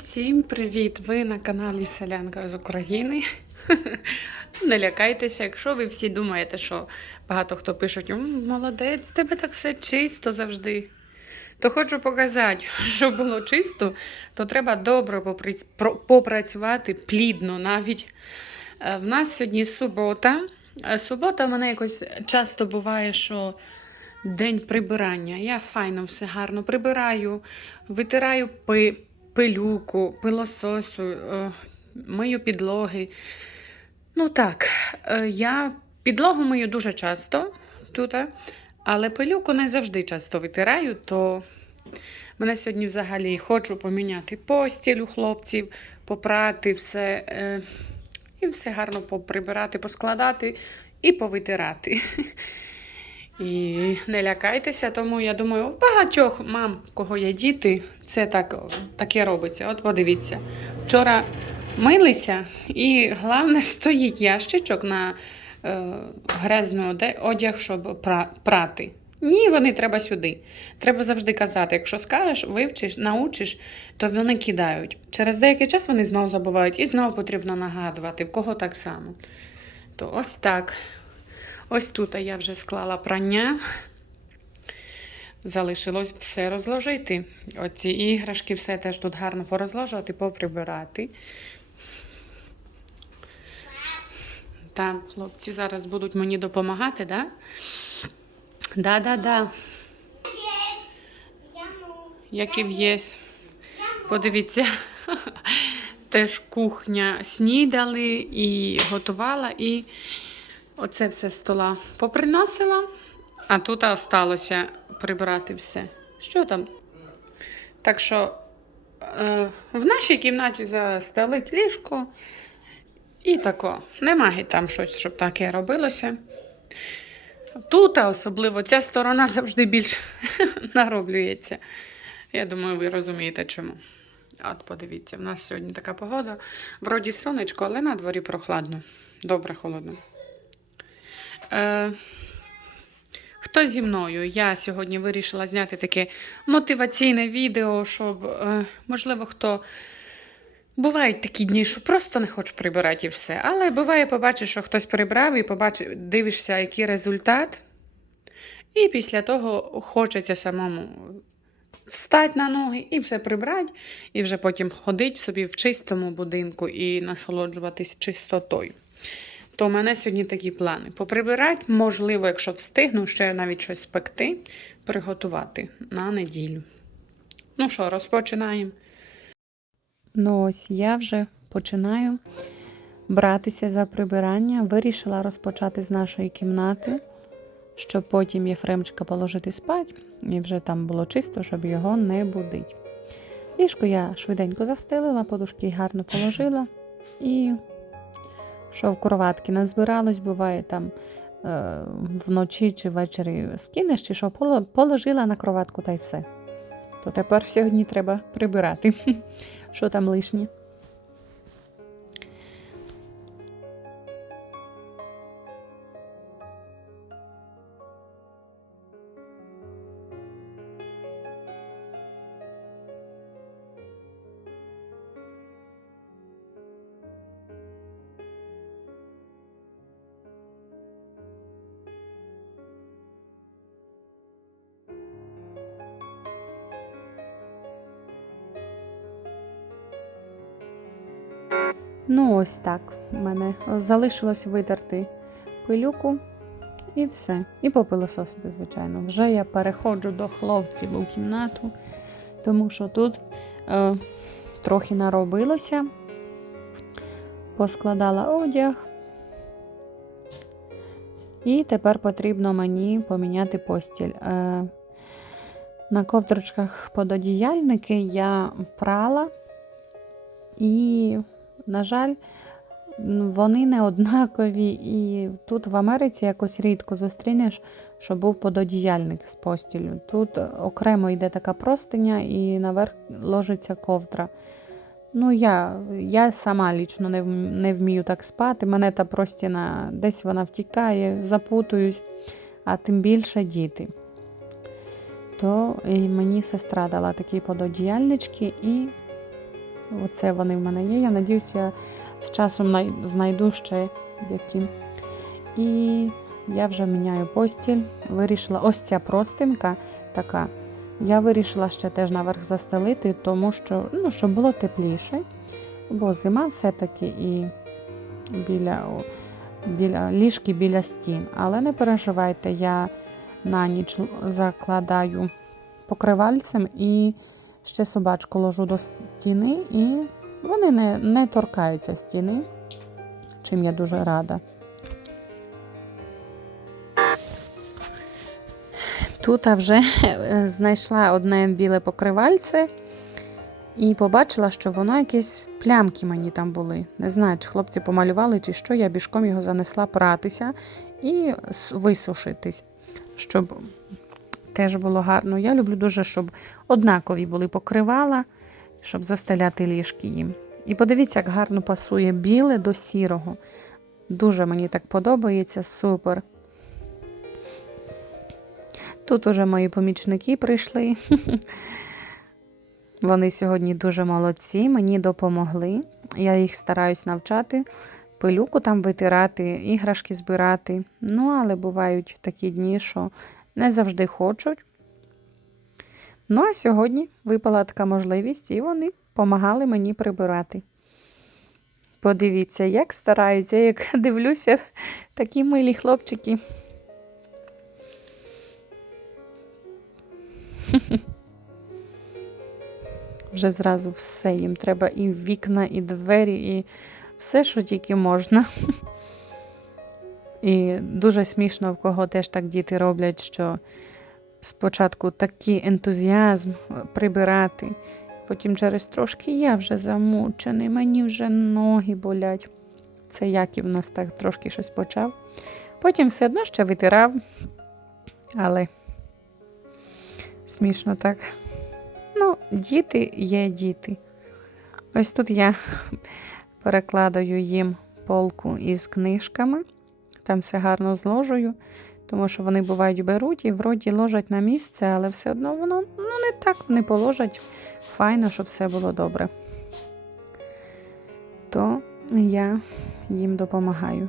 Всім привіт! Ви на каналі Селянка з України. Не лякайтеся, якщо ви всі думаєте, що багато хто «М, молодець, тебе так все чисто завжди. То хочу показати, щоб було чисто, то треба добре попрацювати, плідно навіть. Е, В нас сьогодні субота. Е, Субота в мене якось часто буває, що день прибирання. Я файно все гарно прибираю, витираю пи, пилюку, пилососу, е, мию підлоги. Ну так, е, я підлогу мию дуже часто тут, е, але пилюку не завжди часто витираю, то мене сьогодні взагалі хочу поміняти постіль у хлопців, попрати все. І все гарно поприбирати, поскладати і повитирати. І не лякайтеся, тому я думаю, в багатьох мам, кого є діти, це так, таке робиться. От подивіться. Вчора милися, і головне стоїть ящичок на е, грязний одяг, щоб прати. Ні, вони треба сюди. Треба завжди казати, якщо скажеш, вивчиш, научиш, то вони кидають. Через деякий час вони знову забувають і знову потрібно нагадувати, в кого так само. То ось так. Ось тут я вже склала прання. Залишилось все розложити. Оці іграшки, все теж тут гарно порозложувати, поприбирати. Там хлопці зараз будуть мені допомагати, так? Да? Да, да, да. Як і в'єсь. Подивіться, теж кухня снідали і готувала, і оце все стола поприносила, а тут осталося прибрати все. Що там? Так що е, в нашій кімнаті застелить ліжко і тако. Немає там щось, щоб таке робилося. Тут, особливо, ця сторона завжди більш нароблюється. Я думаю, ви розумієте чому. От подивіться, в нас сьогодні така погода. Вроді сонечко, але на дворі прохладно. Добре, холодно. Е, хто зі мною? Я сьогодні вирішила зняти таке мотиваційне відео, щоб, е, можливо, хто. Бувають такі дні, що просто не хочу прибирати і все. Але буває, побачиш, що хтось прибрав і побачиш, дивишся, який результат. І після того хочеться самому встати на ноги і все прибрати, і вже потім ходити собі в чистому будинку і насолоджуватись чистотою. То у мене сьогодні такі плани. Поприбирати, можливо, якщо встигну, ще навіть щось спекти, приготувати на неділю. Ну що, розпочинаємо. Ну ось я вже починаю братися за прибирання. Вирішила розпочати з нашої кімнати, щоб потім Єфремчика положити спать, і вже там було чисто, щоб його не будить. Ліжко я швиденько застелила, подушки гарно положила і що в кроватки назбиралось, буває там е, вночі чи ввечері скинеш, чи що поло- положила на кроватку та й все. То тепер сьогодні треба прибирати. Що там лишнє? Ну, ось так. У мене залишилось витерти пилюку і все. І попилососити, звичайно. Вже я переходжу до хлопців у кімнату, тому що тут е, трохи наробилося, поскладала одяг. І тепер потрібно мені поміняти постіль. Е, на ковдрочках пододіяльники я прала і на жаль, вони не однакові, і тут в Америці якось рідко зустрінеш, що був пододіяльник з постілю. Тут окремо йде така простиня і наверх ложиться ковдра. Ну, я, я сама лічно не, не вмію так спати. Мене та простіна десь вона втікає, запутуюсь, а тим більше діти. То і мені сестра дала такі пододіяльнички, і Оце вони в мене є. Я надіюся, я з часом знайду ще які. І я вже міняю постіль. Вирішила, ось ця простинка така. Я вирішила ще теж наверх застелити, тому що, ну, щоб було тепліше. Бо зима все-таки і біля, біля ліжки біля стін. Але не переживайте, я на ніч закладаю покривальцем і ще собачку ложу до стіни, і вони не, не торкаються стіни, чим я дуже рада. Тут я вже знайшла одне біле покривальце і побачила, що воно якісь плямки мені там були. Не знаю, чи хлопці помалювали, чи що. Я бішком його занесла пратися і висушитись, щоб теж було гарно. Я люблю дуже, щоб однакові були покривала, щоб застеляти ліжки їм. І подивіться, як гарно пасує біле до сірого. Дуже мені так подобається, супер. Тут уже мої помічники прийшли. Вони сьогодні дуже молодці, мені допомогли. Я їх стараюсь навчати, пилюку там витирати, іграшки збирати. Ну, але бувають такі дні, що не завжди хочуть. Ну, а сьогодні випала така можливість, і вони допомагали мені прибирати. Подивіться, як стараються, як дивлюся, такі милі хлопчики. Вже зразу все їм треба і вікна, і двері, і все, що тільки можна. І дуже смішно, в кого теж так діти роблять, що спочатку такий ентузіазм прибирати, потім через трошки я вже замучений, мені вже ноги болять. Це Яків нас так трошки щось почав. Потім все одно ще витирав, але смішно так. Ну, діти є діти. Ось тут я перекладаю їм полку із книжками. Там все гарно зложую, тому що вони бувають беруть і вроді ложать на місце, але все одно воно ну, не так вони положать. Файно, щоб все було добре. То я їм допомагаю.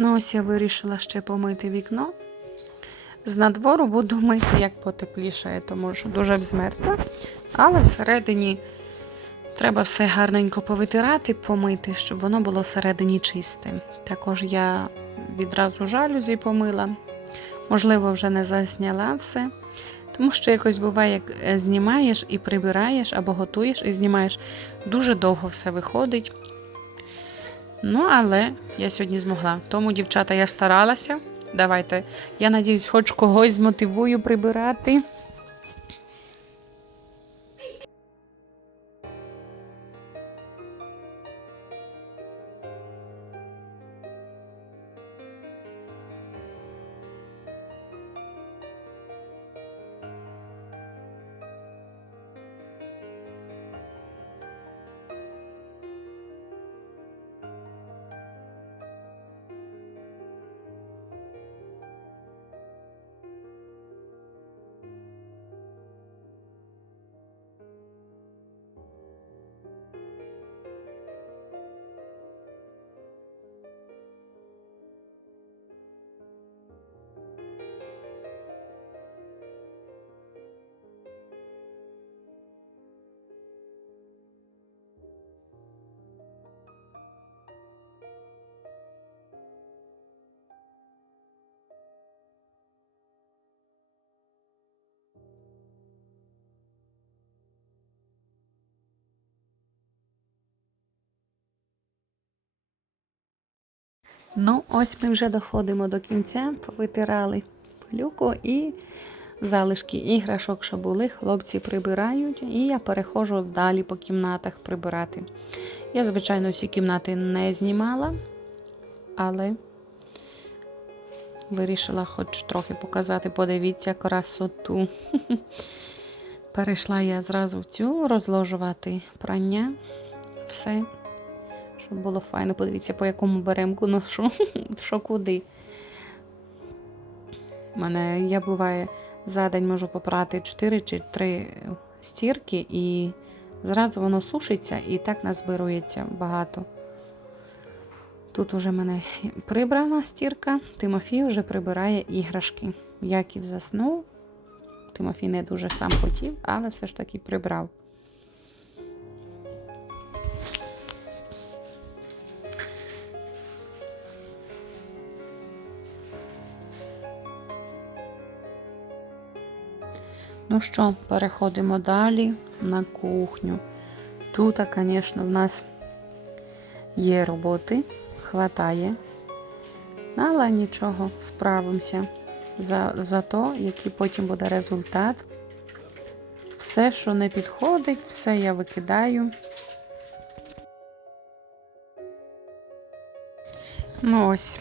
Ну, ось я вирішила ще помити вікно. З надвору буду мити як потеплішає, тому що дуже б змерзла. Але всередині треба все гарненько повитирати, помити, щоб воно було всередині чисте. Також я відразу жалюзі помила. Можливо, вже не зазняла все. Тому що якось буває, як е, знімаєш і прибираєш або готуєш і знімаєш, дуже довго все виходить. Ну, але я сьогодні змогла. Тому, дівчата, я старалася. Давайте, я надіюсь, хоч когось змотивую прибирати. Ну, ось ми вже доходимо до кінця, повитирали пилюку і залишки іграшок, що були, хлопці прибирають, і я переходжу далі по кімнатах прибирати. Я, звичайно, всі кімнати не знімала, але вирішила хоч трохи показати, подивіться красоту. Перейшла я зразу в цю розложувати прання. Все, щоб було файно. Подивіться, по якому беремку ношу, що куди. У мене я буває за день можу попрати 4 чи 3 стірки, і зразу воно сушиться і так назбирується багато. Тут уже мене прибрана стірка, Тимофій вже прибирає іграшки. Яків заснув. Тимофій не дуже сам хотів, але все ж таки прибрав. Ну що, переходимо далі на кухню. Тут, звісно, в нас є роботи, хватає, але нічого, справимося за, за то, який потім буде результат. Все, що не підходить, все я викидаю. Ну ось.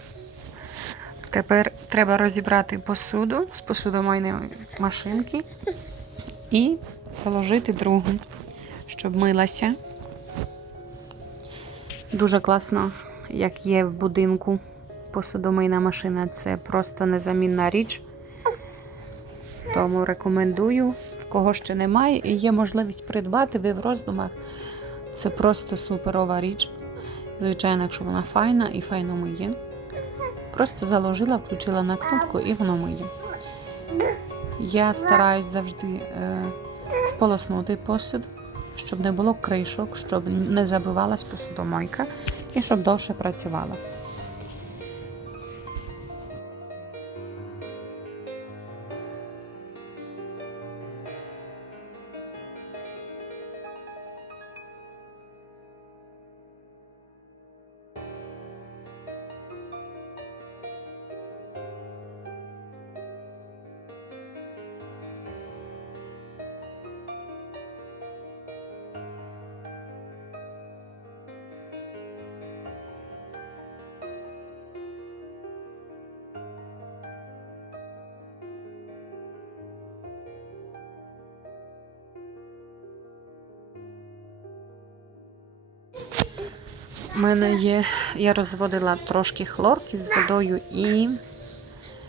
Тепер треба розібрати посуду з посудомийної машинки і заложити другу, щоб милася. Дуже класно, як є в будинку посудомийна машина. Це просто незамінна річ. Тому рекомендую, в кого ще немає, і є можливість придбати, ви в роздумах. Це просто суперова річ. Звичайно, якщо вона файна і файно миє. Просто заложила, включила на кнопку і воно миє. Я стараюсь завжди е, сполоснути посуд, щоб не було кришок, щоб не забивалась посудомойка і щоб довше працювала. У мене є, я розводила трошки хлорки з водою і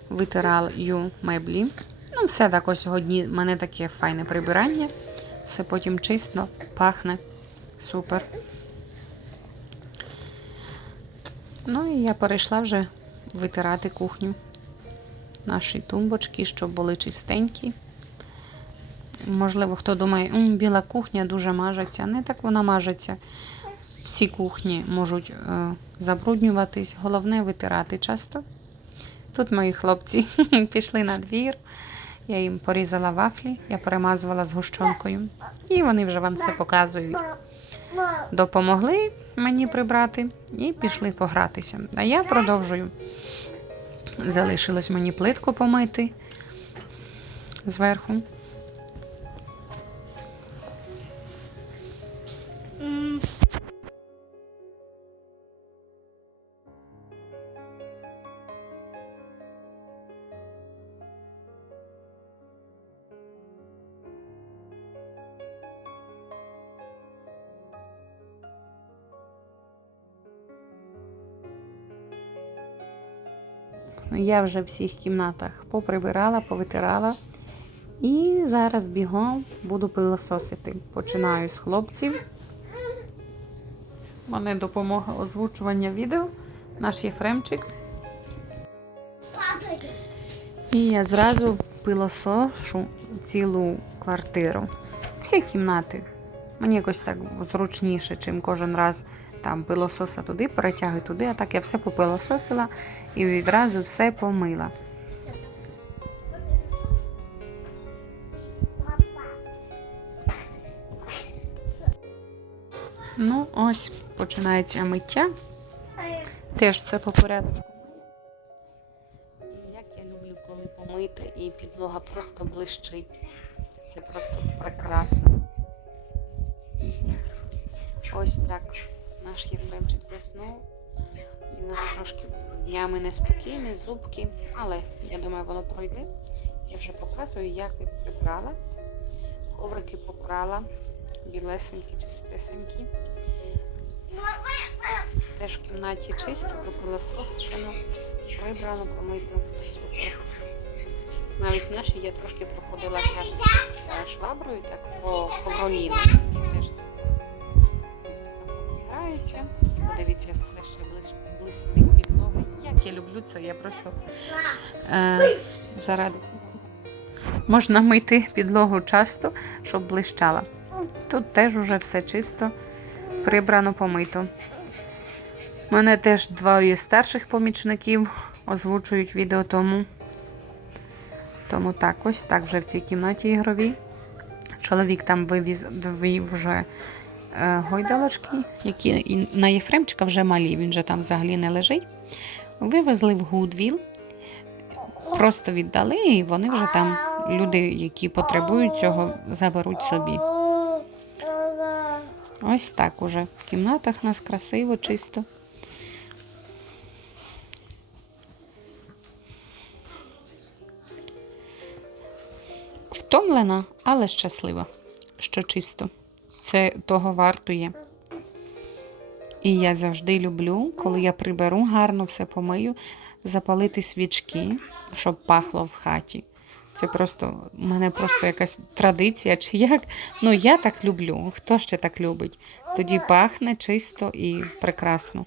витираю меблі. Ну, все так ось сьогодні в мене таке файне прибирання. Все потім чисто, пахне. Супер. Ну і я перейшла вже витирати кухню. Наші тумбочки, щоб були чистенькі. Можливо, хто думає, М, біла кухня дуже мажеться. Не так вона мажеться. Всі кухні можуть е, забруднюватись, головне витирати часто. Тут мої хлопці пішли на двір, я їм порізала вафлі, я перемазувала з гущонкою. І вони вже вам все показують. Допомогли мені прибрати і пішли погратися. А я продовжую. Залишилось мені плитку помити зверху. Я вже в всіх кімнатах поприбирала, повитирала. І зараз бігом буду пилососити. Починаю з хлопців. Мене допомога озвучування відео. Наш Єфремчик. І я зразу пилосошу цілу квартиру. Всі кімнати. Мені якось так зручніше, чим кожен раз там пилососа туди, перетягую туди, а так я все попилососила і відразу все помила. Ну, ось починається миття. Теж все по порядку. Як я люблю, коли помити і підлога просто блищить. Це просто прекрасно. Ось так наш Єфремчик заснув. У нас трошки днями неспокійний, зубки, але я думаю, воно пройде. Я вже показую, як я прибрала. Коврики попрала, білесенькі, чистесенькі. Теж в кімнаті чисто, пропилосошено, прибрано, помито. Супер. Навіть наші я трошки проходилася шваброю так по ковроліну. І подивіться, все ще блис- блистить підлога. Як я люблю це, я просто е, заради. Можна мити підлогу часто, щоб блищала. Тут теж уже все чисто, прибрано, помито. Мене теж двоє старших помічників озвучують відео тому. Тому так, ось так вже в цій кімнаті ігровій. Чоловік там вивіз дві вже гойдалочки, які на Єфремчика вже малі, він же там взагалі не лежить. Вивезли в Гудвіл, просто віддали, і вони вже там, люди, які потребують цього, заберуть собі. Ось так уже. В кімнатах у нас красиво, чисто. Втомлена, але щаслива, що чисто. Це того вартує. І я завжди люблю, коли я приберу, гарно все помию, запалити свічки, щоб пахло в хаті. Це просто у мене просто якась традиція, чи як. Ну, я так люблю. Хто ще так любить? Тоді пахне чисто і прекрасно.